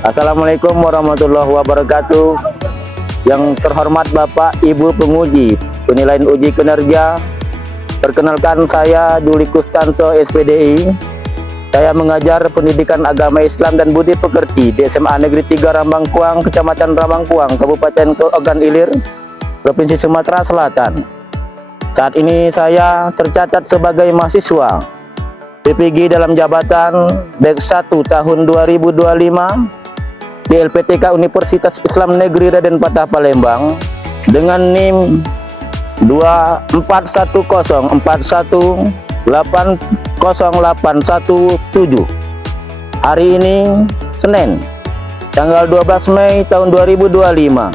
Assalamualaikum warahmatullahi wabarakatuh. Yang terhormat Bapak Ibu penguji penilaian uji kinerja, perkenalkan saya Juli Kustanto SPDI. Saya mengajar pendidikan agama Islam dan budi pekerti di SMA Negeri 3 Rambangkuang, Kecamatan Rambangkuang, Kabupaten Ogan Ilir, Provinsi Sumatera Selatan. Saat ini saya tercatat sebagai mahasiswa PPG dalam jabatan Bek 1 tahun 2025 di LPTK Universitas Islam Negeri Raden Patah Palembang dengan NIM 24104180817. Hari ini Senin tanggal 12 Mei tahun 2025.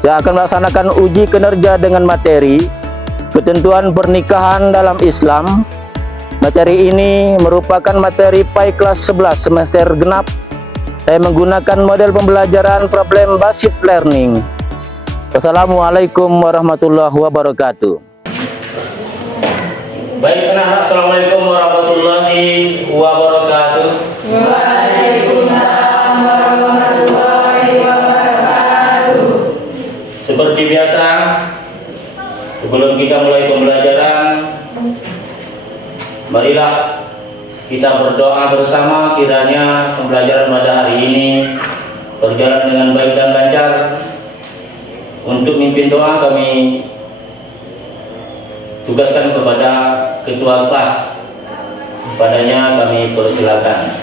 Saya akan melaksanakan uji kinerja dengan materi ketentuan pernikahan dalam Islam. Materi ini merupakan materi PAI kelas 11 semester genap. Saya menggunakan model pembelajaran problem based learning. Wassalamualaikum warahmatullahi wabarakatuh. Baik anak-anak, assalamualaikum warahmatullahi wabarakatuh. Waalaikumsalam warahmatullahi wabarakatuh. Seperti biasa, sebelum kita mulai pembelajaran, marilah kita berdoa bersama kiranya pembelajaran pada hari ini berjalan dengan baik dan lancar. Untuk mimpin doa kami tugaskan kepada ketua kelas. Padanya kami persilakan.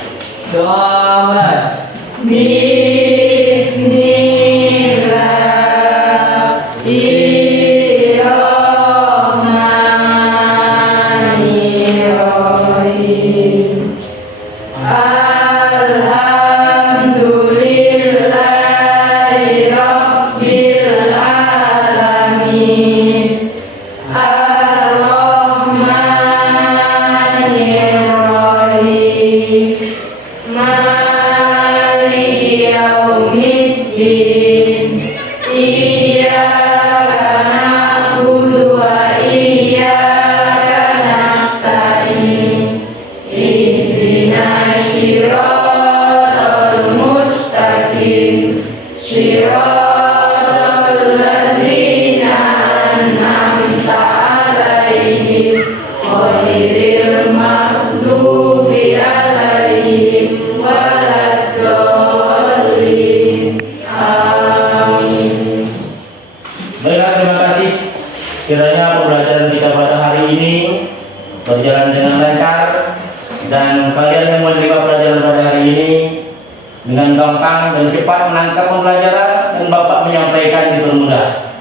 Doa mulai. Bismillahirrahmanirrahim. Alhamdulillahi Rabbil Alamin. Ar-Rahmanirrahim. Maliki yaumiddin. Iyyaka na'budu wa iyyaka nasta'in. Ihdinas siratal mustaqim. Siratal ladzina an'amta 'alaihim ghairil maghdubi 'alaihim waladdallin. Amin. Baiklah, terima kasih. Kiranya pembelajaran kita pada hari ini berjalan dengan lancar dan kalian yang menerima pelajaran pada hari ini dengan gampang dan cepat menangkap pembelajaran dan Bapak menyampaikan dipermudah.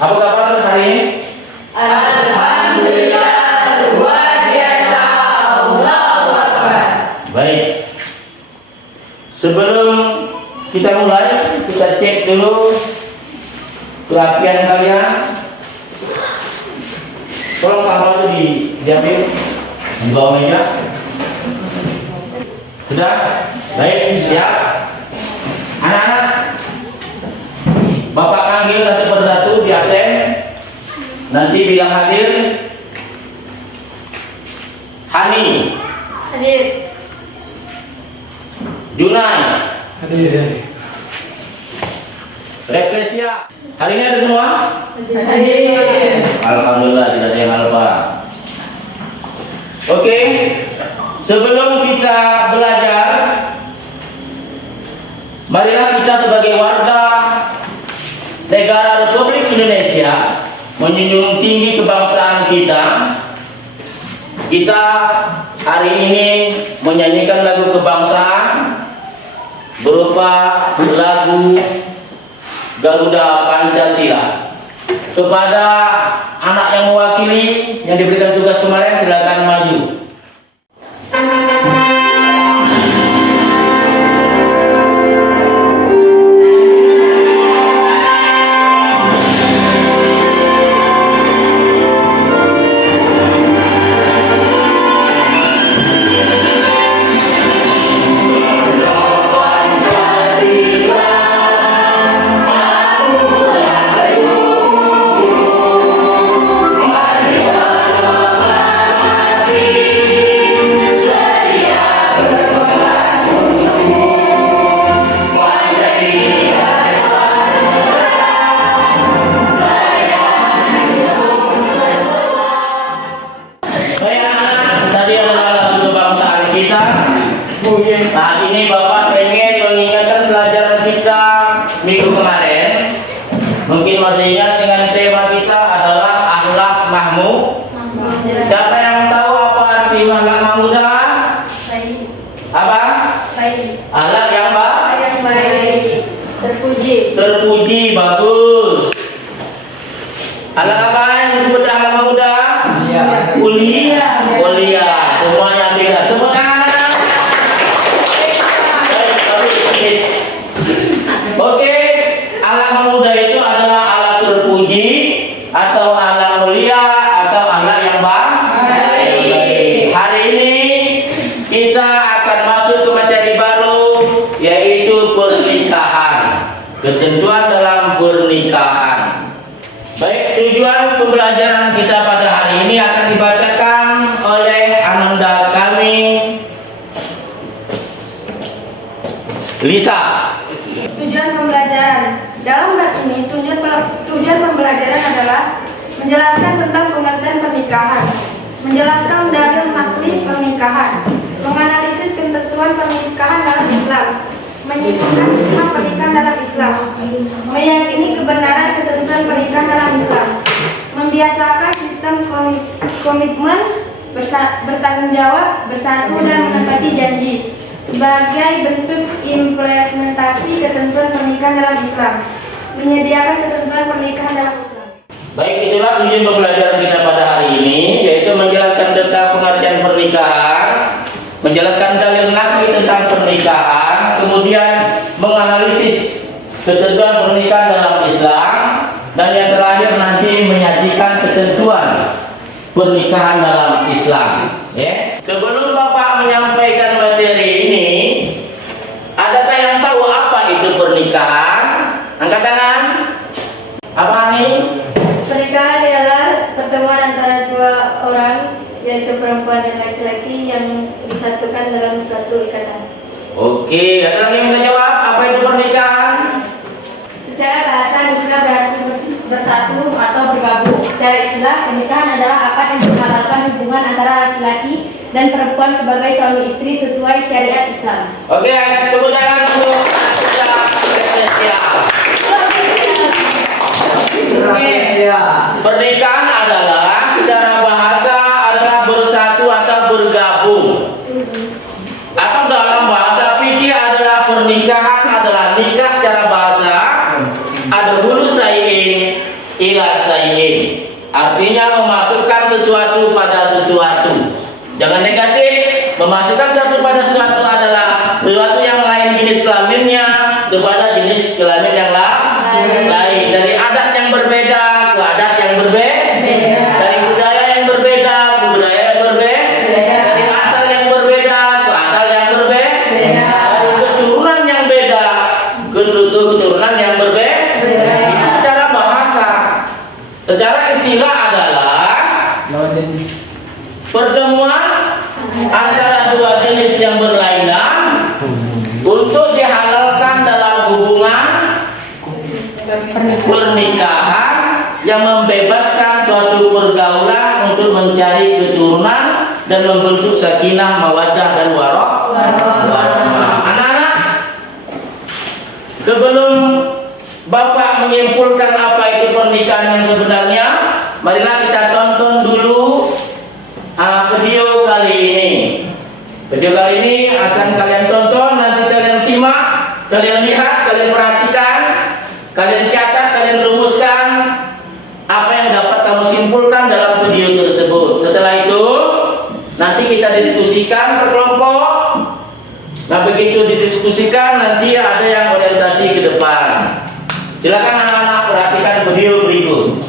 Apa kabar hari ini? Alhamdulillah, luar biasa. Allahu Akbar. Baik. Sebelum kita mulai, kita cek dulu kerapian kalian. Tolong sampah itu diambil di bawah meja. Sudah? Baik, siap. Anak-anak, Bapak panggil satu persatu di absen. Nanti bilang hadir. Hani, Hadir. Junai, Hadir. Reflesia. Hari ini ada semua? Hadir. Alhamdulillah, tidak ada yang lupa. Oke, sebelum kita belajar, marilah kita sebagai warga negara Republik Indonesia menjunjung tinggi kebangsaan kita. Kita hari ini menyanyikan lagu kebangsaan berupa lagu Garuda Pancasila. Kepada anak yang mewakili yang diberikan tugas kemarin, silakan maju. Pancasila. ini Bapak pengen mengingatkan pelajaran kita minggu kemarin. Mungkin masih ingat dengan tema kita adalah akhlak mahmud. Siapa yang tahu apa arti akhlak mahmudah? Baik. Apa? Baik. Akhlak yang Baik. Terpuji. terpuji, bagus. Akhlak apa yang disebut akhlak mahmudah? Mulia. Mulia. Semuanya tiga. Tepuk tangan. Baik, tapi sedikit. Oke, akhlak mahmudah itu adalah akhlak terpuji atau akhlak mulia atau akhlak yang baik. Hari ini kita akan masuk ke materi baru, yaitu pernikahan. Ketentuan dalam pernikahan. Baik, tujuan pembelajaran kita pada hari ini akan dibacakan oleh Ananda kami, Lisa. Tujuan pembelajaran. Dalam bab ini, tujuan pembelajaran adalah menjelaskan tentang pengertian pernikahan, menjelaskan dalil makli pernikahan, menganalisis ketentuan pernikahan dalam Islam, menyimpulkan hikmah pernikahan dalam Islam, meyakini kebenaran ketentuan pernikahan dalam Islam, membiasakan sistem komitmen, bertanggung jawab, bersatu dan menepati janji sebagai bentuk implementasi ketentuan pernikahan dalam Islam, menyediakan ketentuan pernikahan dalam Islam. Baik, itulah tujuan pembelajaran kita pada hari ini, yaitu menjelaskan tentang pengertian pernikahan, menjelaskan dalil nakli tentang pernikahan, kemudian menganalisis ketentuan pernikahan dalam Islam, dan yang terakhir nanti menyajikan ketentuan pernikahan dalam Islam. Ya. Sebelum Bapak menyampaikan materi ini, adakah yang tahu apa itu pernikahan? Angkat tangan. Apa nih? Pernikahan adalah pertemuan antara dua orang, yaitu perempuan dan laki-laki yang disatukan dalam suatu ikatan. Oke, ada lagi yang bisa jawab apa itu pernikahan? Secara bahasa dikenal berarti bersatu atau bergabung. Secara istilah, pernikahan adalah akad yang menghalalkan hubungan antara laki-laki dan perempuan sebagai suami istri sesuai syariat Islam. Oke, tepuk tangan untuk kita Pernikahan adalah secara bahasa adalah bersatu atau bergabung. Atau dalam bahasa fikih adalah pernikahan adalah nikah secara bahasa ada hulu sayin ila sayin. Artinya memasukkan sesuatu pada sesuatu. Jangan negatif. Memasukkan sesuatu pada sesuatu adalah sesuatu yang lain jenis kelaminnya kepada jenis kelamin yang lain. Dari adat yang berbeda ke adat yang berbeda. Dari budaya yang berbeda ke budaya yang berbeda. Dari asal yang berbeda ke asal yang berbeda. Dari keturunan yang beda ke keturunan yang berbeda. Itu secara bahasa. Secara istilah adalah pertemuan antara dua jenis yang berlainan untuk dihalalkan dalam hubungan pernikahan yang membebaskan suatu pergaulan untuk mencari keturunan dan membentuk sakinah, mawaddah dan warahmah. Anak-anak, sebelum Bapak menyimpulkan apa itu pernikahan yang sebenarnya, marilah kita tonton dulu video kali ini. Video kali ini akan kalian tonton, nanti kalian simak, kalian lihat, kalian perhatikan, kalian catat, kalian rumuskan apa yang dapat kamu simpulkan dalam video tersebut. Setelah itu nanti kita diskusikan per kelompok. Nah, begitu didiskusikan nanti ada yang orientasi ke depan. Silakan anak-anak perhatikan video berikut.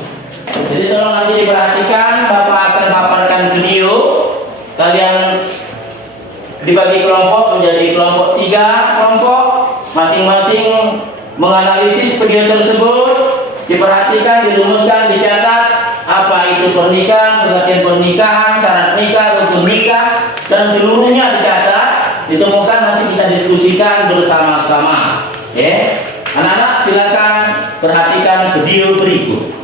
Jadi tolong nanti diperhatikan, Bapak akan paparkan video. Kalian dibagi kelompok menjadi kelompok 3 kelompok, masing-masing menganalisis video tersebut, diperhatikan, dirumuskan, dicatat apa itu pernikahan, pengertian pernikahan, syarat nikah, rukun nikah, dan seluruhnya dicatat, ditemukan, nanti kita diskusikan bersama-sama. Ya, anak-anak silakan perhatikan video berikut.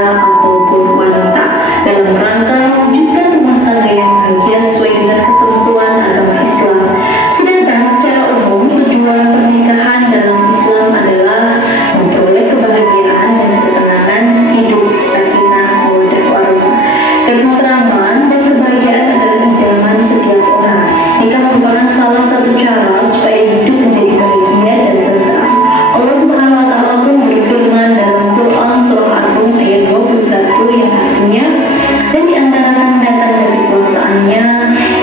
ataupun wanita dalam rangka mewujudkan rumah tangga yang bahagia sesuai dengan ketentuan agama Islam. Sedangkan secara umum tujuan pernikahan dalam Islam adalah memperoleh kebahagiaan dan ketenangan hidup, sakinah, mawaddah warahmah. Ketentraman dan kebahagiaan adalah idaman setiap orang. Nikah merupakan salah satu cara supaya hidup menjadi bahagia dan tentram. Allah Subhanahu wa taala pun berfirman dalam Quran surah Ar-Rum ayat 21 yang artinya, dan di antara tanda-tanda kekuasaannya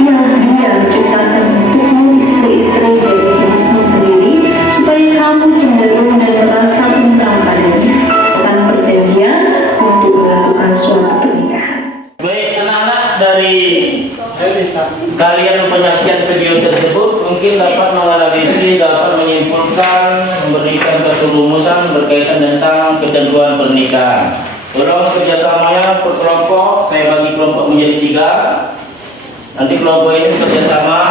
ialah Dia menciptakan untukmu istri-istri dari jenismu sendiri supaya kamu cenderung dan merasa tentram padanya. Tentang perjanjian untuk melakukan suatu pernikahan. Baik anak-anak, dari kalian penyaksian video tersebut mungkin dapat menganalisis, dapat menyimpulkan, memberikan keselumusan berkaitan tentang ketentuan pernikahan. Tolong kerjasamanya per kelompok, saya bagi kelompok menjadi 3. Nanti kelompok ini bekerjasama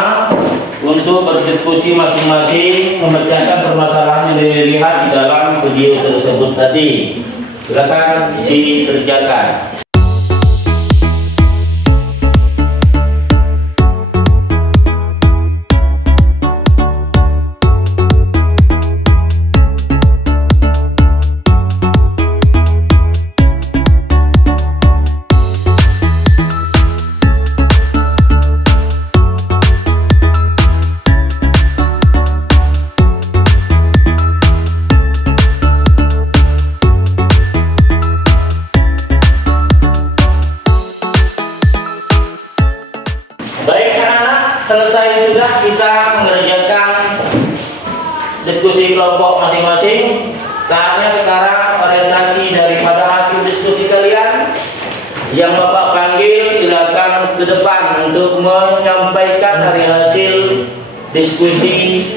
untuk berdiskusi masing-masing, memecahkan permasalahan yang dilihat di dalam video tersebut tadi. Silakan dikerjakan. Baik anak-anak, selesai sudah kita mengerjakan diskusi kelompok masing-masing. Saatnya sekarang orientasi daripada hasil diskusi kalian. Yang Bapak panggil silakan ke depan untuk menyampaikan dari hasil diskusi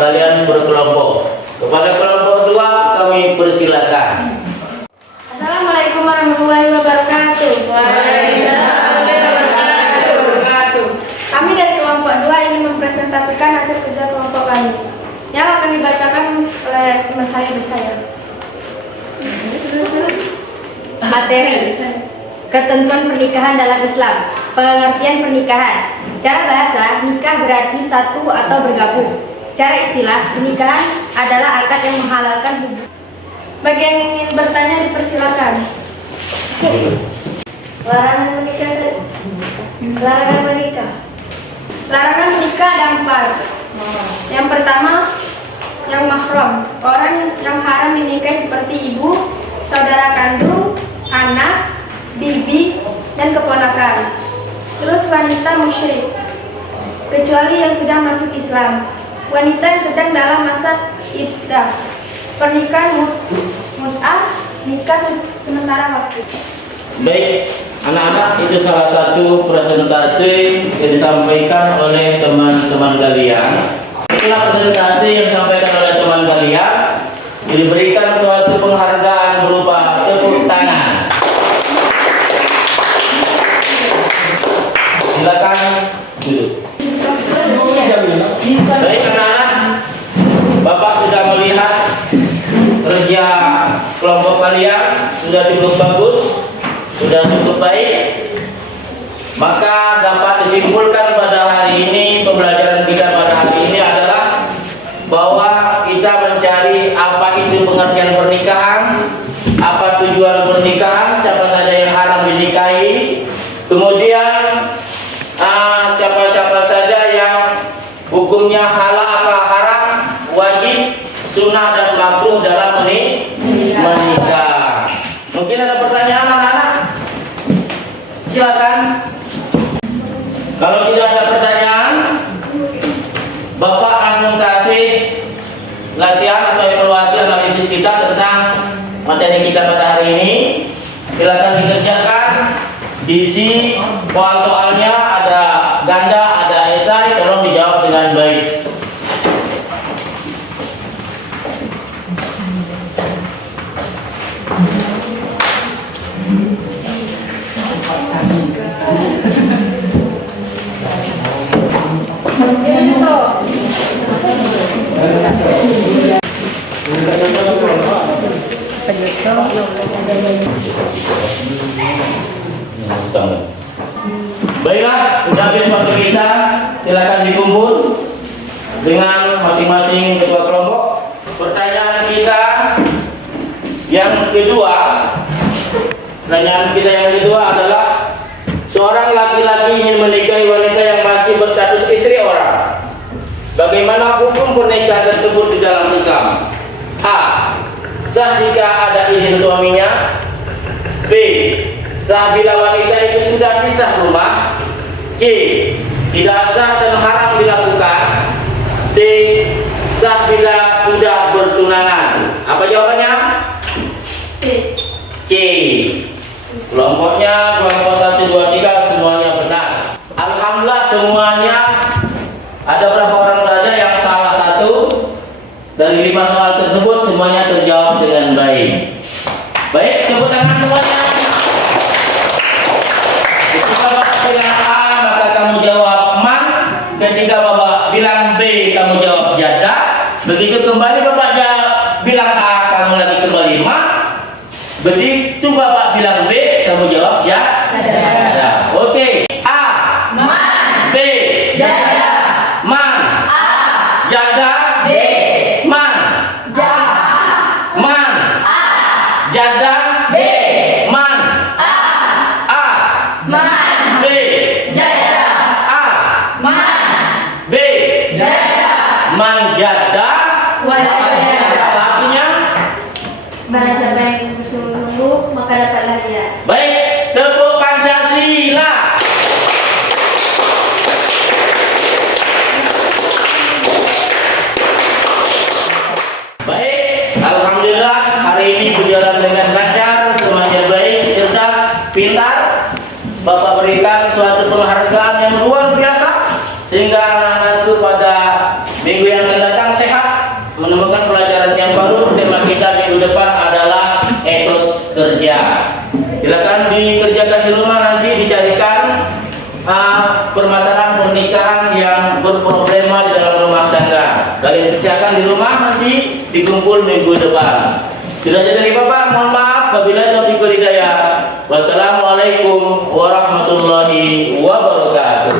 kalian berkelompok. Kepada kelompok 2 kami persilakan. Assalamualaikum warahmatullahi wabarakatuh. Kami dari kelompok 2 ingin mempresentasikan hasil kerja kelompok kami yang akan dibacakan oleh teman saya. Materi ketentuan pernikahan dalam Islam. Pengertian pernikahan. Secara bahasa, nikah berarti satu atau bergabung. Secara istilah, pernikahan adalah akad yang menghalalkan hubungan. Bagi yang ingin bertanya dipersilakan. Larangan menikah. Larangan menikah ada 4. Yang pertama, yang mahram, orang yang haram dinikahi seperti ibu, saudara kandung, anak, bibi, dan keponakan. Terus wanita musyrik, kecuali yang sudah masuk Islam. Wanita yang sedang dalam masa iddah. Pernikahan mut'ah, nikah sementara waktu. Baik, anak-anak, itu salah satu presentasi yang disampaikan oleh teman-teman kalian. Inilah presentasi yang disampaikan oleh teman kalian. Diberikan suatu penghargaan berupa tepuk tangan. Silakan duduk. Baik anak-anak, Bapak sudah melihat kerja kelompok kalian sudah cukup bagus, sudah cukup baik. Maka dapat disimpulkan pada hari ini, pembelajaran kita pada hari ini adalah bahwa kita mencari apa itu pengertian pernikahan, apa tujuan pernikahan, siapa saja yang haram dinikahi, kemudian siapa-siapa saja yang hukumnya halal apa haram, wajib, sunnah dan makruh dalam menikah. Mungkin ada pertanyaan anak-anak? Silakan. Kalau tidak ada pertanyaan, Bapak akan kasih latihan atau evaluasi analisis kita tentang materi kita pada hari ini. Silakan dikerjakan. Diisi soal-soalnya, ada ganda, ada esai, tolong dijawab dengan baik. dengan masing-masing ketua kelompok. Pertanyaan kita yang kedua adalah seorang laki-laki ingin menikahi wanita yang masih berstatus istri orang. Bagaimana hukum pernikahan tersebut di dalam Islam? A. Sah jika ada izin suaminya. B. Sah bila wanita itu sudah pisah rumah. C. Tidak sah dan haram dilakukan. D. Sah bila sudah bertunangan. Apa jawabannya? C. Kelompoknya kelompok 1, 2, 3 semuanya benar. Alhamdulillah semuanya. Ada berapa orang saja yang salah satu dari 5 soal tersebut, semuanya terjawab dengan baik. Baik, tepuk tangan semuanya. Ketika Bapak bilang A, maka kamu jawab man. Ketika Bapak bilang B, kamu jawab jada. Begitu kembali Bapak bilang A, kamu lagi kembali ma. Begitu Bapak bilang B, kamu jawab ya. Jada. Oke. A. Man. B. Jada. Man. A. Jada. B. Man. Jada. Man. A. Jada. B. Man. A. Man. B. Jada. A. Man. B. Jada. Man jada. Apa artinya? Barang siapa yang bersungguh-sungguh maka dapatlah dia. Baik, tepuk Pancasila. Baik, alhamdulillah hari ini berjalan dengan lancar, semuanya baik, cerdas, pintar. Bapak berikan suatu penghargaan yang luar biasa sehingga anak-anakku pada minggu yang akan datang sehat, menemukan pelajaran yang baru. Tema kita minggu depan adalah etos kerja. Silakan dikerjakan di rumah, nanti dicarikan permasalahan pernikahan yang berproblema di dalam rumah tangga. Kalian pecahkan di rumah, nanti dikumpul minggu depan. Sudah jadi dari Bapak, mohon maaf. Wabillahi taufiq wal hidayah. Wassalamualaikum warahmatullahi wabarakatuh.